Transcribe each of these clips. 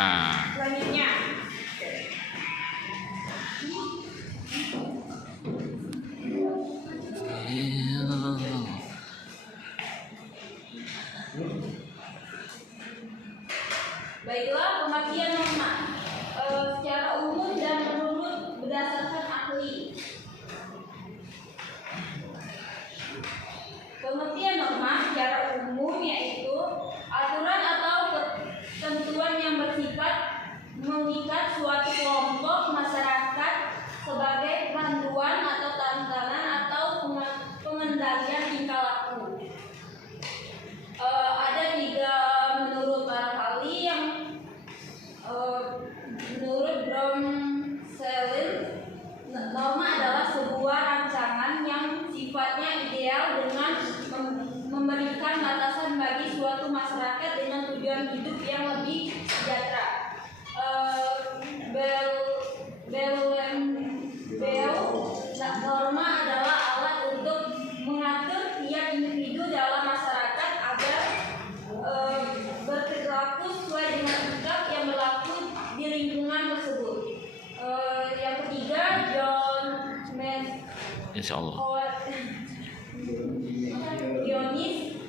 Selanjutnya. Baiklah, pengertian norma secara umum dan menurut berdasarkan ahli. Pengertian norma secara umum yaitu aturan atau ketentuan yang bersifat mengikat suatu kelompok masyarakat sebagai panduan atau tantangan atau pengendalian tingkah laku. Ada tiga menurut para ahli yang menurut Bromsellen, norma adalah sebuah rancangan yang sifatnya ideal dengan memberikan batasan bagi suatu masyarakat dengan tujuan hidup yang lebih sejahtera. Norma adalah alat untuk mengatur tiap individu dalam masyarakat agar berperilaku sesuai dengan sikap yang berlaku di lingkungan tersebut. Yang ketiga, John Insyaallah.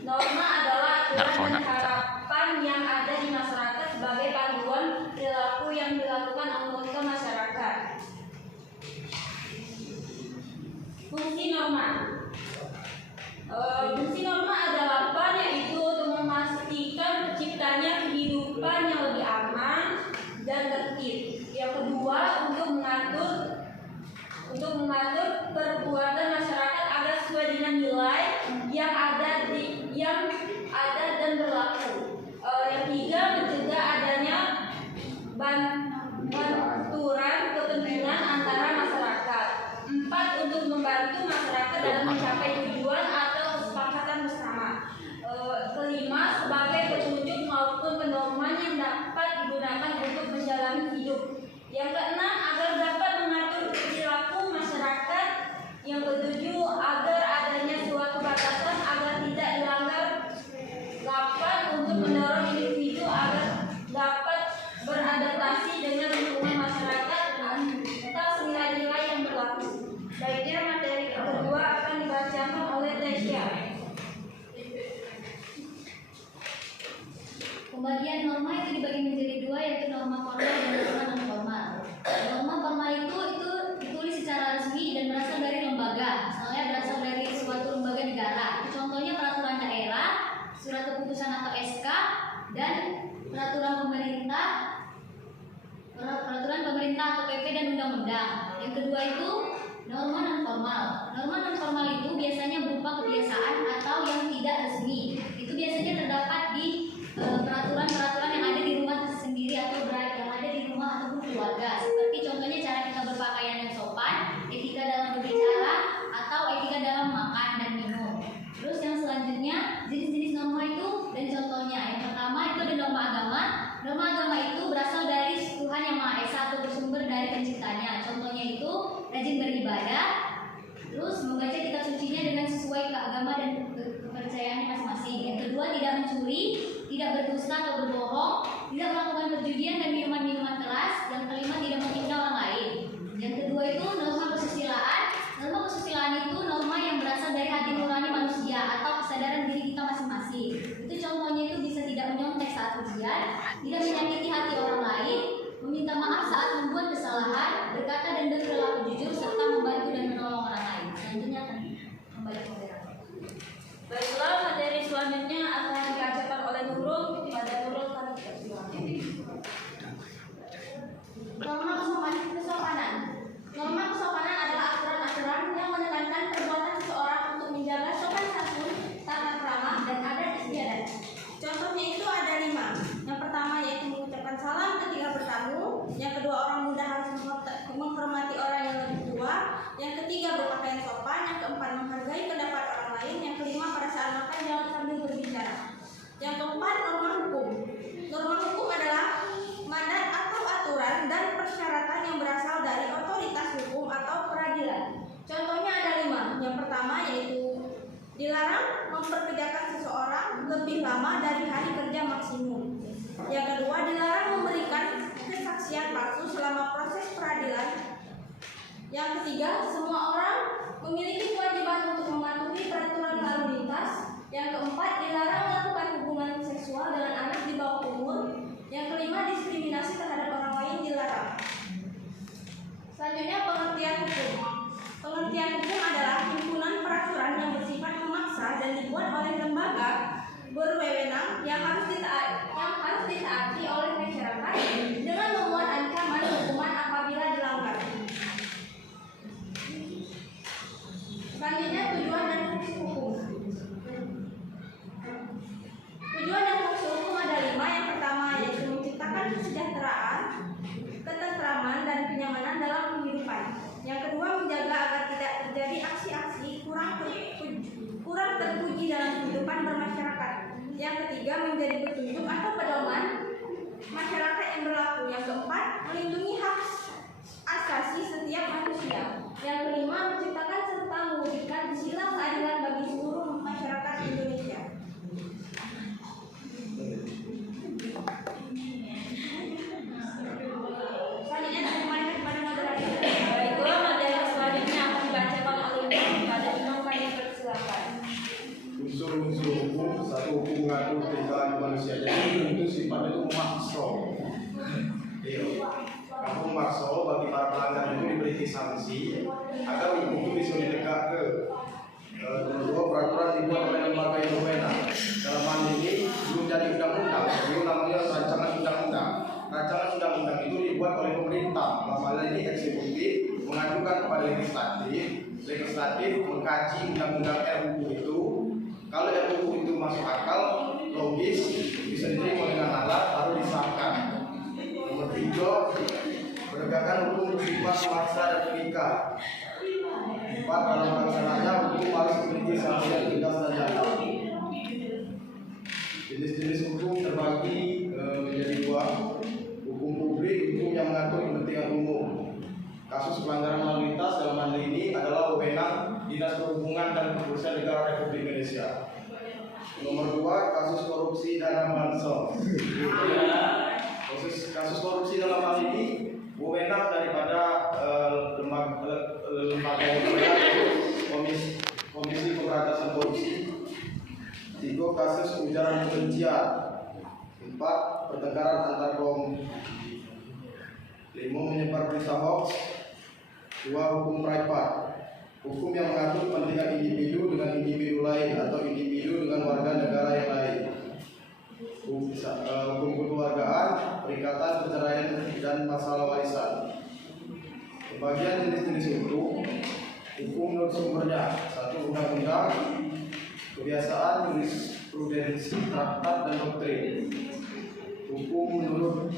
Norma adalah aturan dan harapan yang ada di masyarakat sebagai panduan perilaku yang dilakukan anggota masyarakat. Fungsi norma. Fungsi norma adalah apa? Yaitu untuk memastikan terciptanya kehidupan yang lebih aman dan tertib. Yang kedua, untuk mengatur perbuatan masyarakat agar sesuai dengan nilai yang ada dan berlaku. Yang tiga, mencegah adanya benturan kepentingan antara masyarakat. Empat, untuk membantu masyarakat dalam mencapai tujuan atau kesepakatan bersama. Kelima, sebagai petunjuk maupun pedoman yang dapat digunakan untuk menjalani hidup. Yang keenam, agar dapat mengatur perilaku masyarakat. Yang ketujuh, agar adanya suatu batasan agar tidak dilanggar. 8, untuk mendorong individu agar dapat beradaptasi dengan lingkungan masyarakat atas nilai-nilai yang berlaku. Baiknya materi kedua akan dibacakan oleh Tasya. Pembagian norma itu dibagi menjadi dua, yaitu norma formal dan norma non formal. Norma formal itu ditulis secara resmi dan berasal dari lembaga, misalnya berasal dari suatu lembaga negara. Contohnya peraturan daerah, surat keputusan atau SK, dan peraturan pemerintah atau PP dan undang-undang. Yang kedua itu norma non formal. Norma non formal itu biasanya berupa kebiasaan atau yang tidak resmi. Itu biasanya terdapat di peraturan-peraturan yang ada di rumah sendiri atau yang ada di rumah ataupun keluarga. Seperti contohnya cara kita berpakaian yang sopan, etika dalam berbicara, atau etika dalam makan dan minum. Terus yang selanjutnya jenis-jenis norma itu dan contohnya. Yang pertama itu ada norma agama. Norma agama itu berasal dari Tuhan Yang Maha Esa atau bersumber dari penciptanya. Contohnya itu rajin beribadah, terus membaca kitab sucinya dengan sesuai ke agama dan kepercayaannya masing-masing. Yang kedua, tidak mencuri, tidak berdusta atau berbohong, tidak melakukan perjudian dan minuman-minuman keras. Yang kelima, tidak menghina orang lain. Yang kedua itu norma kesusilaan. Norma kesusilaan itu norma yang berasal dari hati nurani manusia atau kesadaran diri kita masing-masing. Itu contohnya itu bisa tidak menyontek saat ujian, tidak menyakiti hati orang lain, meminta maaf saat membuat kesalahan, berkata dan berperilaku jujur, serta membantu dan menolong orang lain. Selanjutnya akan kembali ke moderator. Baiklah, materi selanjutnya akan dibacakan oleh Nurul. Pada Nurul kami persilakan. Norma kesopanan. Norma kesopanan adalah aturan-aturan yang menekankan perbuatan seseorang untuk menjaga sopan santun, tata krama, dan adat istiadat. Contohnya itu ada 5. Yang pertama yaitu mengucapkan salam ketika bertamu. Yang kedua, orang muda harus menghormati orang yang lebih tua. Yang ketiga, berpakaian sopan. Yang keempat, menghargai pendapat orang lain. Yang kelima, pada saat makan jangan sambil berbicara. Yang keempat, norma hukum. Norma hukum adalah mandat atau aturan dan persyaratan yang berasal dari otoritas hukum atau peradilan. Contohnya ada 5. Yang pertama yaitu dilarang memperkerjakan seseorang lebih lama dari hari kerja maksimum. Yang kedua, dilarang memberikan kesaksian palsu selama proses peradilan. Yang ketiga, semua orang memiliki kewajiban untuk mematuhi peraturan lalu lintas. Yang keempat, dilarang melakukan hubungan seksual dengan anak di bawah umur. Yang kelima, diskriminasi terhadap orang lain dilarang. Selanjutnya, pengertian hukum. Pengertian hukum adalah himpunan peraturan yang bersifat memaksa dan dibuat oleh lembaga berwenang yang harus ditaati oleh masyarakat dengan memuat ancaman hukuman apabila dilanggar. Selanjutnya, tujuan dan fungsi hukum. Tujuan dan fungsi hukum ada 5. Yang pertama yaitu menciptakan kesejahteraan, ketentraman, dan kenyamanan dalam kehidupan. Yang kedua, menjaga agar tidak terjadi aksi-aksi kurang terpuji dalam kehidupan bermasyarakat. Yang ketiga, menjadi petunjuk atau pedoman masyarakat yang berlaku. Yang keempat, melindungi hak asasi setiap manusia. Yang kelima, menciptakan serta mewujudkan istilah keadilan bagi seluruh masyarakat Indonesia. Selanjutnya saya kembalikan kepada moderator. Baiklah, materi selanjutnya akan dibacakan oleh kepada Imam Fadil. Persilakan. Unsur-unsur hukum, satu hukum mengatur tingkah manusia. Jadi itu sifatnya itu makso. Kamu makso bagi para pelanggar itu diberi sanksi agar hukum itu bisa ditegakkan. Kedua, peraturan dibuat oleh lembaga yang berwenang. Dalam hal ini belum jadi undang-undang, itu namanya rancangan undang-undang. Rancangan undang-undang itu dibuat oleh pemerintah. Dalam hal ini eksekutif mengajukan kepada legislatif mengkaji undang-undang RUU itu. Kalau RUU itu masuk akal, logis, bisa diterima dengan alat, baru disahkan. Nomor 3, penegakan hukum bersifat memaksa dan mengikat. 4, dalam pelaksananya hukum harus memiliki sanksi yang tegas dan nyata. Jenis-jenis hukum terbagi menjadi 2. Hukum publik, hukum yang mengatur kepentingan umum. Kasus pelanggaran lalu lintas dalam hal ini adalah wewenang Dinas Perhubungan dan Kepolisian Negara Republik Indonesia. Nomor 2, kasus korupsi dana bansos. Kasus korupsi dalam hal ini wewenang daripada lembaga Komisi Pemberantasan Korupsi. 3, kasus ujaran kebencian. 4, pertengkaran antar kaum. 5, menyebar berita hoax. 2, hukum privat. Hukum yang mengatur kepentingan individu dengan individu lain atau individu dengan warga negara yang lain. Hukum kekeluargaan, perikatan, perceraian, dan masalah warisan. Pembagian jenis-jenis hukum menurut sumbernya. 1, undang-undang, kebiasaan, jurisprudensi, traktat, dan doktrin. Hukum menurut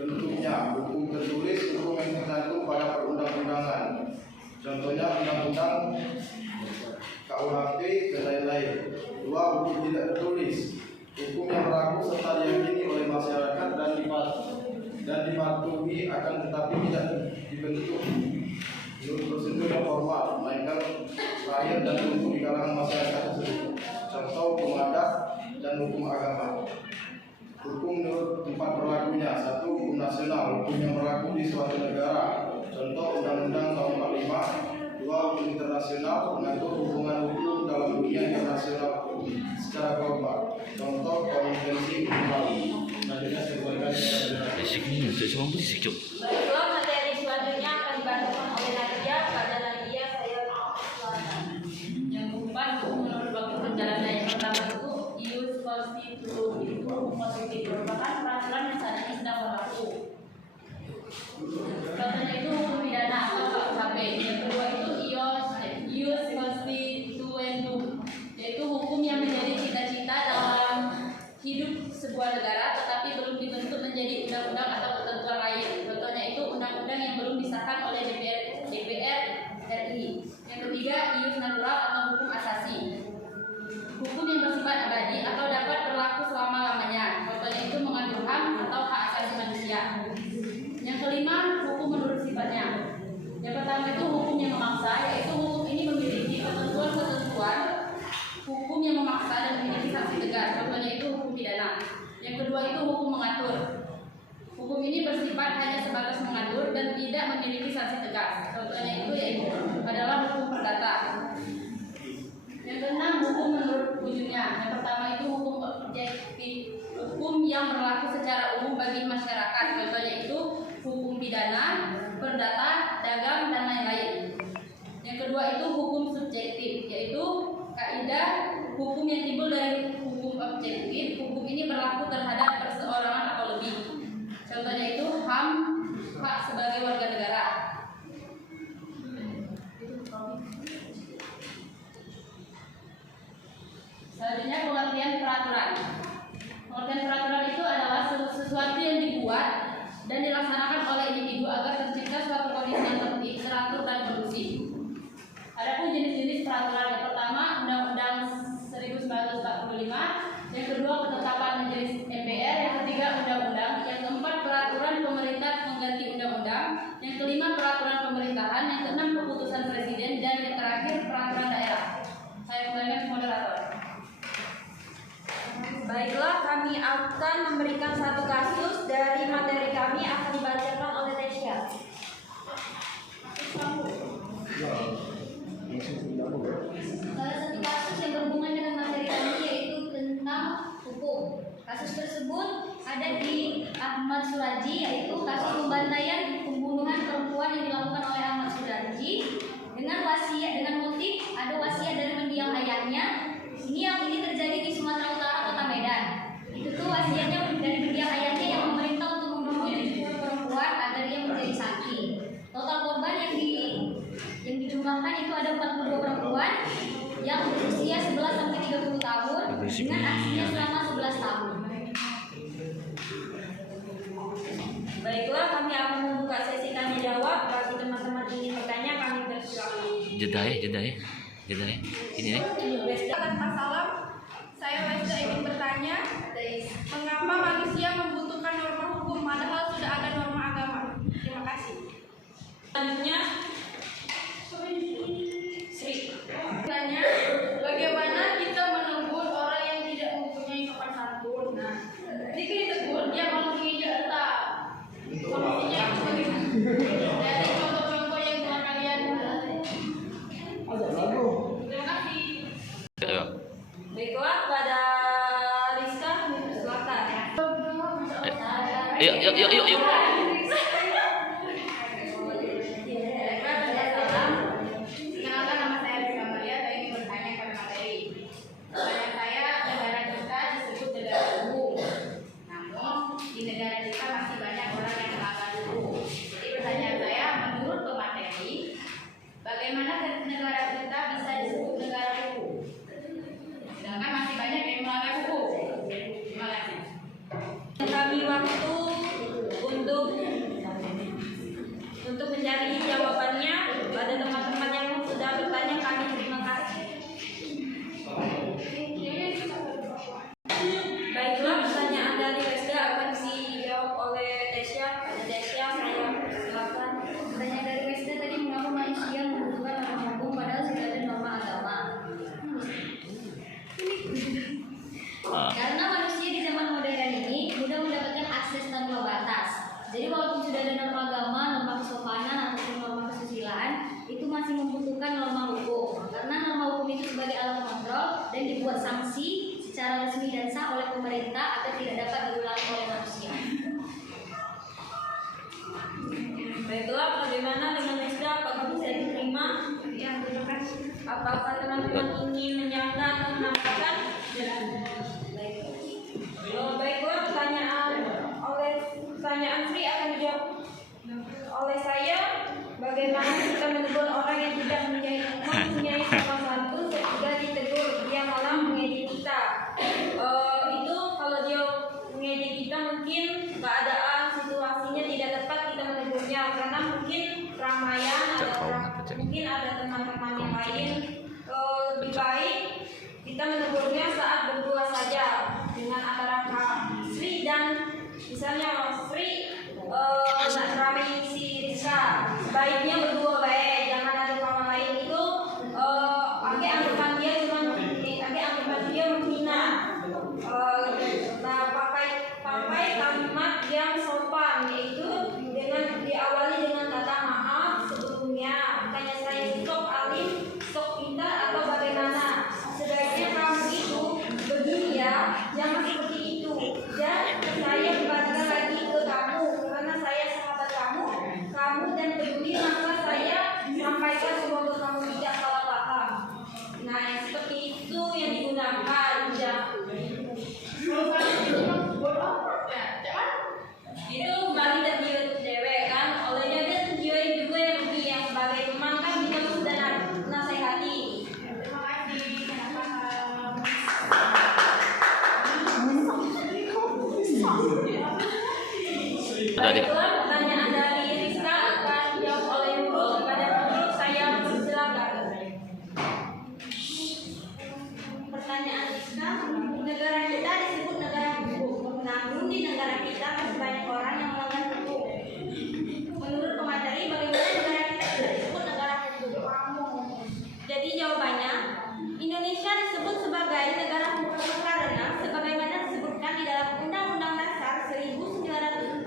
bentuknya, hukum tertulis, hukum yang tercantum pada perundang-undangan. Contohnya undang-undang KUHP dan lain-lain. 2, hukum tidak tertulis, hukum yang berlaku serta diyakini oleh masyarakat dan dipatuhi akan tetapi tidak dibentuk menurut prosedur yang formal, melainkan rakyat dan hukum di kalangan masyarakat tersebut. Contoh hukum adat dan hukum agama. Hukum menurut tempat berlakunya. 1, hukum nasional, hukum yang berlaku di suatu negara. Contoh Undang-Undang tahun 45. 2, hukum internasional, mengatur hubungan hukum dalam dunia internasional secara global. Contoh konvensi global. Selanjutnya saya kembalikan kepada Berisik semua berisik, Cuk. Baiklah, materi selanjutnya akan dibacakan oleh Nadia. Pada Nadia saya silakan. Yang keempat, hukum menurut waktu perjalanan. Yang pertama itu ius constitutum, itu hukum positif merupakan peraturan yang saat ini sedang berlaku. Contohnya itu hukum pidana atau KUHP. Yang kedua itu ius constituentum, yaitu hukum yang menjadi cita-cita dalam hidup sebuah negara tetapi belum dibentuk menjadi undang-undang atau ketentuan lain. Contohnya itu undang-undang yang belum disahkan oleh DPR RI. Yang ketiga, ius natural atau hukum asasi, hukum yang bersifat abadi atau dapat berlaku selama-lamanya. Contohnya itu mengatur HAM atau hak asasi manusia. Yang kelima, hukum menurut sifatnya. Yang pertama itu hukum yang memaksa, yaitu hukum ini memiliki ketentuan-ketentuan hukum yang memaksa dan memiliki sanksi tegas. Contohnya itu hukum pidana. Yang kedua Hukum ini bersifat hanya sebatas mengatur dan tidak memiliki sanksi tegas. Contohnya itu yaitu adalah hukum perdata. Yang keenam, hukum menurut ujungnya. Yang pertama itu hukum objektif, hukum yang berlaku secara umum bagi masyarakat. Contohnya itu hukum pidana, perdata, dagang, dan lain-lain. Yang kedua itu hukum subjektif, yaitu kaidah hukum yang timbul dari hukum objektif. Hukum ini berlaku terhadap perseorangan atau lebih. Contohnya itu HAM, hak sebagai warga negara. Selanjutnya pengertian peraturan. Pengertian peraturan itu adalah sesuatu yang dibuat dan dilaksanakan oleh individu agar tercipta suatu kondisi yang tertib, teratur, dan kondusif. Adapun jenis-jenis peraturan, yang pertama Undang-Undang 1945, yang kedua ketetapan majelis MPR, yang ketiga undang-undang, yang keempat peraturan pemerintah mengganti undang-undang, yang kelima peraturan pemerintahan, yang keenam keputusan presiden, dan yang terakhir peraturan daerah. Saya kembalikan ke moderator. Baiklah, kami akan memberikan satu kasus dari materi kami akan dibacakan oleh Tesya. Salah satu kasus yang berhubungan dengan materi kami yaitu tentang hukum. Kasus tersebut ada di Ahmad Suraji, yaitu kasus pembantaian pembunuhan perempuan yang dilakukan oleh Ahmad Suraji dengan wasiat, dengan motif ada wasiat dari mendiang ayahnya. Ini terjadi di Sumatera Utara, Kota Medan. Itu tuh wasiatnya dari mendiang ayahnya yang memerintah untuk membunuh 70 perempuan agar ia menjadi saksi. Total korban yang dijumlahkan itu ada 42 perempuan yang berusia 11 sampai 30 tahun dengan aksinya selama 11 tahun. Baiklah, kami akan membuka sesi tanya jawab. Bagi teman-teman ingin bertanya, kami persilakan. Jeda ya. Ini ya. Atas masalah, saya Westa ingin bertanya, mengapa manusia membutuhkan norma hukum padahal sudah ada norma agama? Terima kasih. Selanjutnya, Sri. Tanya, bagaimana kita menegur orang yang tidak mempunyai sopan santun? Nah, jika ditegur, dia malah menginjak letak. Solusinya bagaimana? Dari contoh-contoh yang telah kalian terima kasih. Ayo. Baiklah, pada Rizka, silakan. Yuk. Kenalkan, nama saya Rizka Maria. Saya ingin bertanya pada materi. Pertanyaan saya, negara kita disebut negara hukum. Namun di negara kita masih banyak orang yang melanggar hukum. Jadi pertanyaan saya, menurut pemateri, bagaimana negara kita bisa disebut negara hukum? Sedangkan masih banyak yang melanggar hukum. Terima kasih. Kami waktu untuk mencari jawabannya pada teman-teman yang sudah bertanya. Kami terima kasih. Baiklah, pertanyaan dari Westa akan dijawab oleh Tesya. Pada Tesya, saya silakan. Pertanyaan dari Westa tadi, mengapa manusia membutuhkan norma hukum padahal sudah ada norma agama? Karena manusia di zaman modern ini mudah mendapatkan akses tanpa batas. Jadi walaupun sudah ada norma agama, norma kesopanan ataupun norma kesusilaan, itu masih membutuhkan norma hukum. Karena norma hukum itu sebagai alat kontrol dan dibuat sanksi secara resmi dan sah oleh pemerintah agar tidak dapat diulangi oleh manusia. Baiklah, bagaimana dengan Westa? Apakah bisa diterima? Ya, terima kasih. Apakah teman-teman ingin menyanggah atau menambahkan? Baiklah, pertanyaan Sri akan dijawab oleh saya. Bagaimana kita menegur orang yang tidak mempunyai sopan santun ketika ditegur dia malah mengejek kita? Itu kalau dia mengejek kita mungkin keadaan situasinya tidak tepat kita menegurnya, karena mungkin keramaian mungkin ada teman-teman yang lain. Lebih baik kita menegurnya saat berdua saja dengan antara Kak Sri dan misalnya Sri ramai si Rizka, sebaiknya berdua baik, jangan ada orang lain itu anggapan dia menghina. Nah, pakai kalimat yang sopan, jangan seperti itu. Dan saya kembalikan lagi ke kamu, karena saya sahabat kamu dan peduli, maka saya sampaikan semoga kamu tidak salah paham. Nah, yang seperti itu yang digunakan. Itu kembali dan dewek kan, olehnya dia jiwa juga yang sebagai teman kan dia sudah nasihati. Terima kasih. Baiklah, pertanyaan dari Rizka akan dijawab oleh Nurul. Kepada Nurul saya persilakan. Pertanyaan Rizka, negara kita disebut negara hukum. Namun di negara kita masih banyak orang yang melanggar hukum. Menurut pemateri, bagaimana negara kita tidak disebut negara hukum? Jadi jawabannya, Indonesia disebut sebagai negara hukum karena sebagaimana disebutkan di dalam Undang-Undang Dasar 1945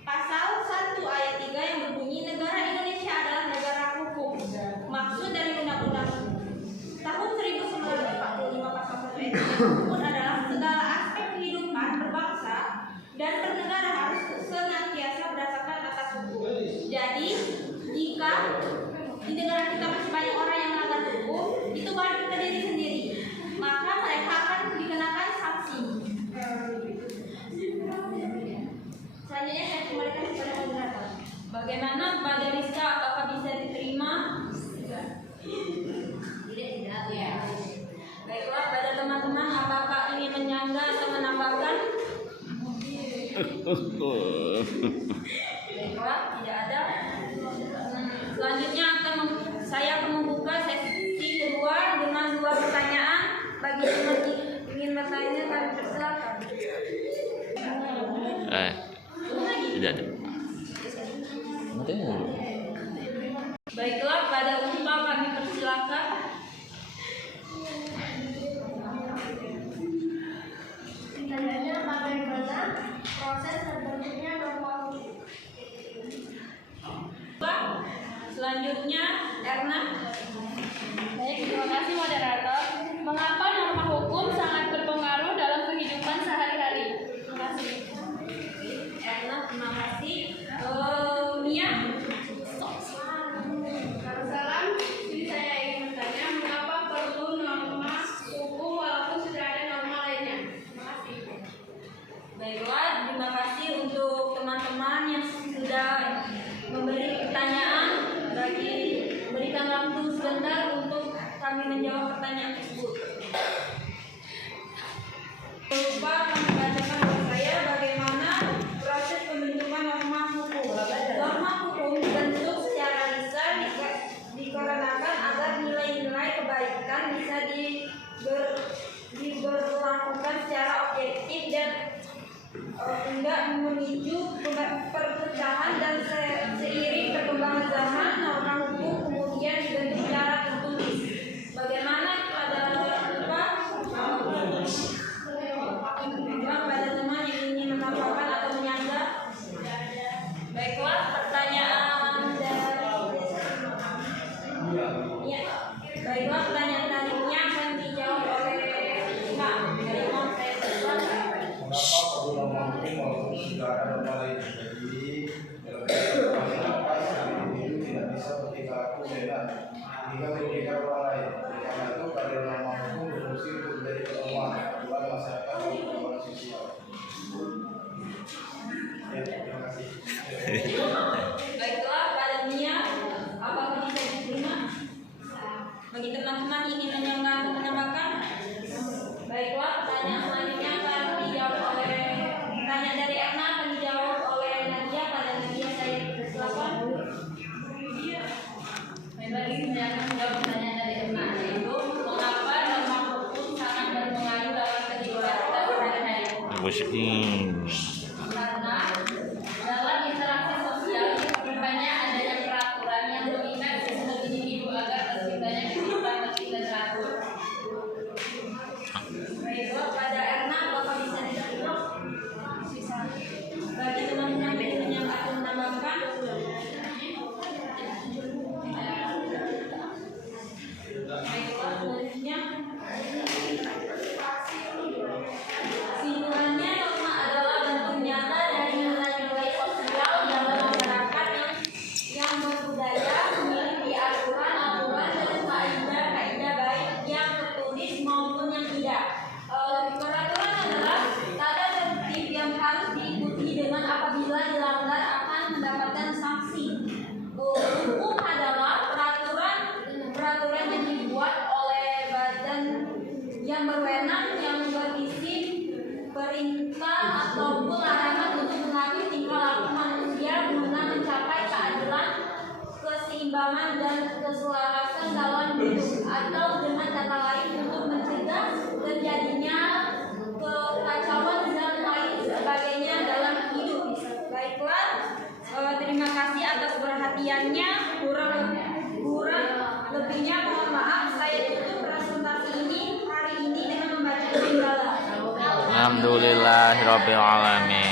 Pasal 1 ayat 3 yang berbunyi negara Indonesia adalah negara hukum. Maksud dari Undang-Undang tahun 1945 Pasal 1 ayat 3 tersebut adalah segala aspek kehidupan berbangsa dan bernegara harus senantiasa berdasarkan atas hukum. Jadi, jika di negara kita masih banyak orang yang melanggar hukum, itu balik ke diri sendiri, maka mereka akan dikenakan sanksi. Selanjutnya saya kembalikan kepada moderator. Bagaimana kepada Rizka, apakah bisa diterima? Tidak ya. Baiklah, pada teman-teman apakah ingin menyanggah atau menambahkan? Baiklah, tidak ada. Selanjutnya saya akan membuka sesi kedua dengan 2 pertanyaan. Bagi yang ingin bertanya, kami persilakan. Tidak ada. Nanti dulu. Baiklah, pada Unpa kami persilakan. Pertanyaannya bagaimana proses terbentuknya norma hukum? Selanjutnya, Erna. Baik, terima kasih moderator. Mengapa norma hukum sangat berpengaruh dalam kehidupan sehari-hari? Terima kasih. Erna, terima kasih. Mia. Salam, jadi saya ingin bertanya mengapa perlu norma hukum walaupun sudah ada norma lainnya? Terima kasih. Baiklah, terima kasih untuk teman-teman yang sudah memberi pertanyaan. Berikan waktu sebentar untuk kami menjawab pertanyaan tersebut. Lupa kami bacakan oleh saya bagaimana proses pembentukan norma hukum. Norma hukum dibentuk secara lisan dikarenakan agar nilai-nilai kebaikan bisa diberlakukan secara objektif dan tidak memicu perpecahan, dan seiring perkembangan zaman norma hukum kemudian dibentuk secara tertulis. Bagaimana pada pada teman yang ingin menambahkan atau menyanggah? Baiklah, pertanyaan baiklah, pertanyaan selanjutnya akan dijawab oleh Kak. Dari Om saya persilakan. Kenapa perlu norma hukum walaupun sudah ada norma lain? Jadi dalam masyarakat saat individu tidak bisa bertingkah laku bebas hingga merugikan orang lain. Karena itu keadilan norma hukum berfungsi untuk menjadi pedoman aturan masyarakat dan pedoman sosial. Ya, terima kasih. Baiklah, pada Mia, apakah bisa diterima? Bagi teman-teman ingin menyanggah atau menambahkan? Baiklah, pertanyaan selanjutnya akan dijawab oleh pertanyaan dari Erna akan dijawab oleh Nadia. Pada Nadia saya persilakan. Baik, saya akan menjawab pertanyaan dari Emma, yaitu mengapa norma hukum sangat berpengaruh dalam kehidupan kita sehari-hari? Karena dalam interaksi sosial banyak adanya peraturan yang mengikat sistem individu agar terciptanya kehidupan bersih dan teratur. Baiklah, pada Erna apakah bisa diterima? Bagi teman-teman yang ingin menyanggah atau menambahkan? Baiklah, selanjutnya sekiannya, kurang lebihnya mohon maaf. Saya tutup presentasi ini hari ini dengan membaca hamdalah. Alhamdulillahirabbil alamin.